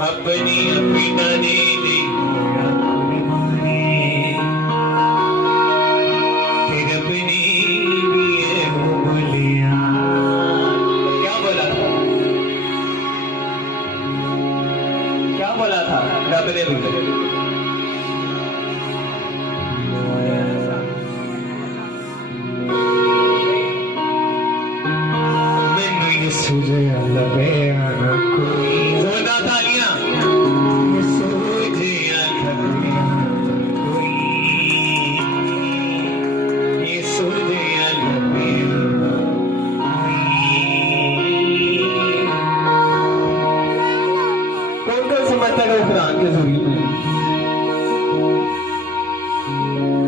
अपनी अपना दे दे कुर्बानी, फिर अपनी भी है वो बोलिया। क्या बोला था? क्या बोला था रब ने भी? मैनू ये सूझे लबे ना कोई, जोरदार तालियां। ये सूझे लबे ना कोई, ये सूझे लबे ना कोई। कौन कौन समझता है कुरान के जरिए में?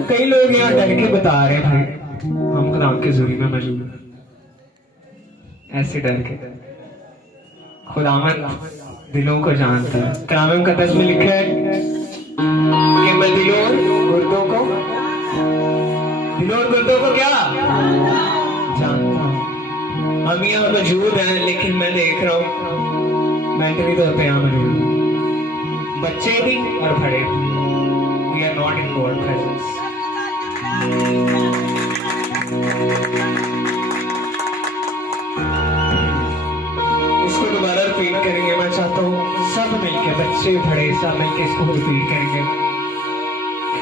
कई लोग यहाँ डर के बता रहे हैं हम कुरान के जरिए में मौजूद हैं, ऐसे डर के। खुदावंद दिलों को जानता है। कलाम मुकद्दस में लिखा है कि मैं दिलों और गुर्दों को क्या जानता हूँ। हम यहाँ मौजूद हैं, लेकिन मैं देख रहा हूँ मेंटली तौर पे यहाँ मौजूद हैं, बच्चे भी और बड़े भी। We are not in God presence. इसको दोबारा रिपीट करेंगे। मैं चाहता हूँ सब मिलके, बच्चे बड़े सब मिलके इसको रिपीट करेंगे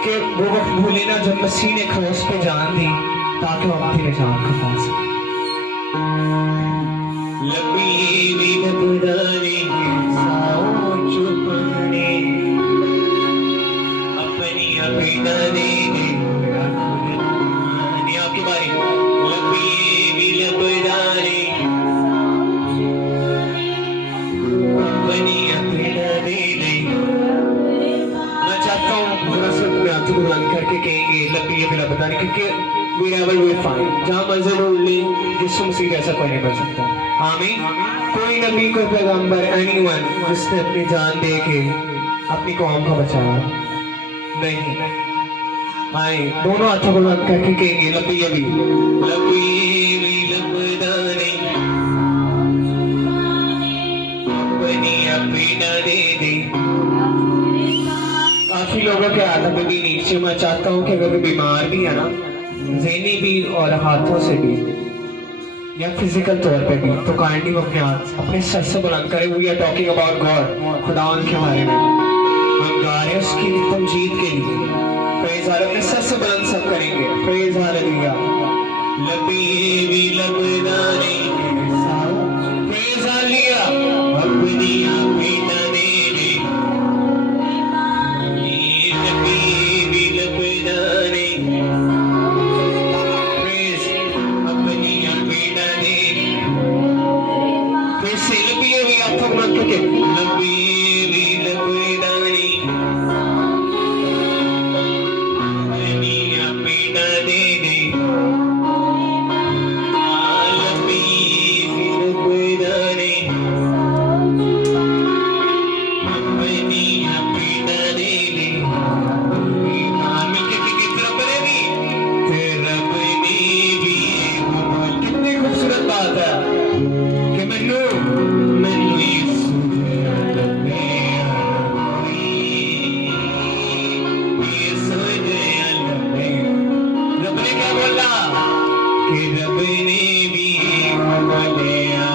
कि वो वक्त भूले ना जब मसीह ने क्रॉस पे जान दी ताकि हम अपनी निजात को पा सकें। लबी भी लबदाने साओ चुपने, अपनी अपना दे दे कुर्बानी। आपकी बारी। लबी भी लबदाने, मैं चाहता हूँ पूरा सब में आपको बुलंद करके कहेंगे लंबी ये बिना बताने, क्योंकि we never will find, जहाँ मंजिल ढूंढ ली यीशु मसीह जैसा कोई नहीं बन सकता। आमीन। कोई नबी, कोई पैगंबर, एनीवन जिसने अपनी जान दे के अपनी कौम को बचाया नहीं। आए दोनों हाथों को बुलंद करके कहेंगे लंबी ये भी लबदाने, अपनी अपना दे दे। काफी लोगों के हाथ में भी नीचे। मैं चाहता हूँ कि अगर कोई बीमार भी है ना, ज़हनी भी और हाथों से भी या फिजिकल तौर पे भी, तो काइंडली वो अपने हाथ अपने सर से बुलंद करें। We are talking about God, खुदावन के बारे में हम गा रहे हैं, उसकी तमजीद के लिए। Praise hallelujah. अपने सर से बुलंद सब करेंगे। Praise hallelujah. लबी भी लबदाने, प्रेज़ हालेलुया। अपनी अपना दे दे, लबी भी लबदाने, प्रेज़ अपनी अपना दे। फिर से लबी भी आप सब मत करके लबी भी लबदाने, अपनी अपना दे दे। लबी भी लबदाने, अपनी अपना दे दे। कितनी खूबसूरत बात है कि मैनू यीशु लबे यीशु लबे। रब ने क्या बोला कि रब ने भी बोलिया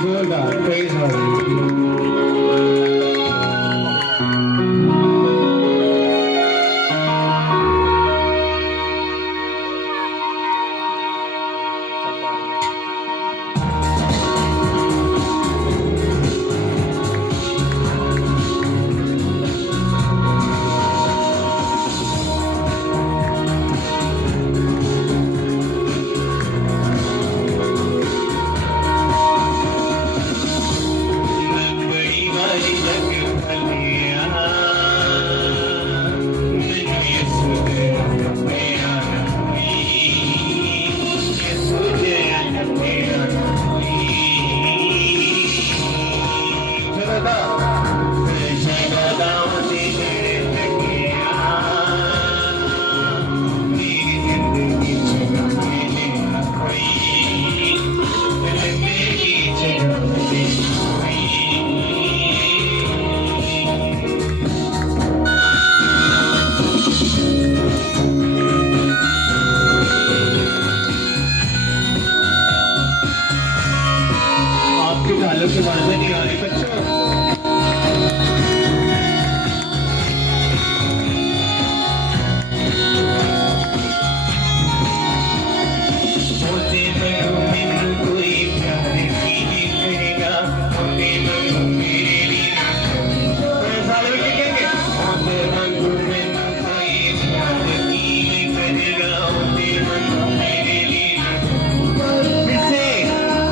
जोरदार। Praise hallelujah. तालों की आवाजें नहीं आ रही बच्चों। होते मगरू मैनू कोई प्यार की नहीं करेगा, होते मगरू मेरे लिए ना सारे बच्चे कहेंगे होते मगरू मैनू कोई प्यार की नहीं करेगा, होते मगरू मेरे लिए ना फिर से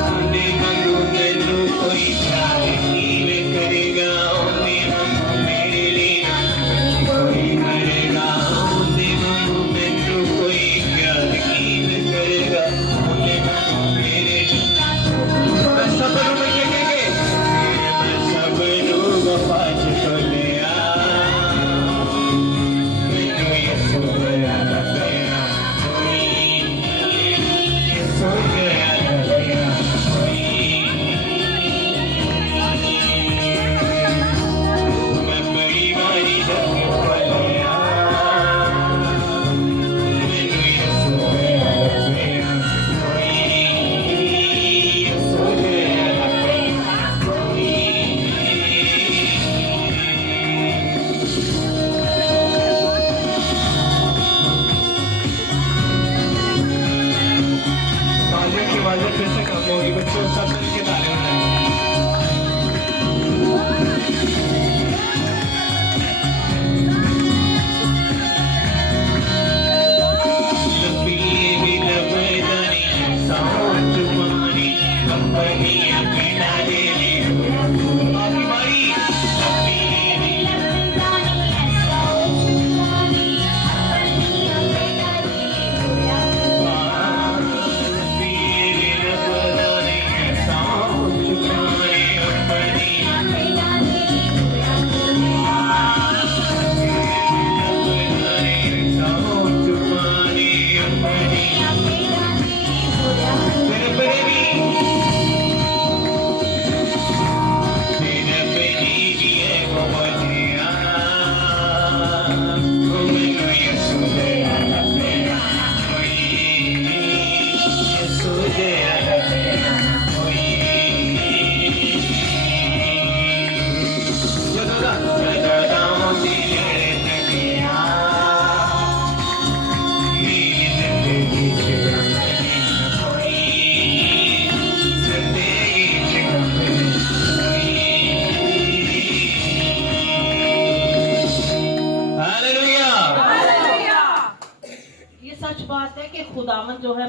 होते मगरू मैनू कोई प्यार की नहीं करेगा, होते मगरू मेरे लिए ना कोई करेगा, होते मगरू मैनू कोई प्यार की नहीं करेगा, होते मगरू मेरे मैं सब लोग ये कहेंगे मैं सब लोग वफा चलिया मैनू ये सो गया गया कोई ये सो गया गया कोई मैं बड़ी मारी जब पलिया मैनू ये सो गया गया कोई ये सो गया गया कोई तालियों की आवाजें फिर से कम होगी बच्चों, सब मिलके तालियां बजाएं। लपीए भी लबदानी सावन जुबानी अपनियां बिना दे ले आपकी बारी लपीए भी लपीए भी लबदानी सावन जुबानी अपनियां लबदानी सावन जुबानी अपनियां मेरे बेबी तेरे बेबी है वो बजिया वो मैनू ये सो गया गया कोई ये सो गया गया कोई जगदा जगदा दिले तकिया मेरी जिंदगी जिंदगी कोई जिंदगी जिंदगी हालेलुया। ये सच बात है कि खुदावन जो है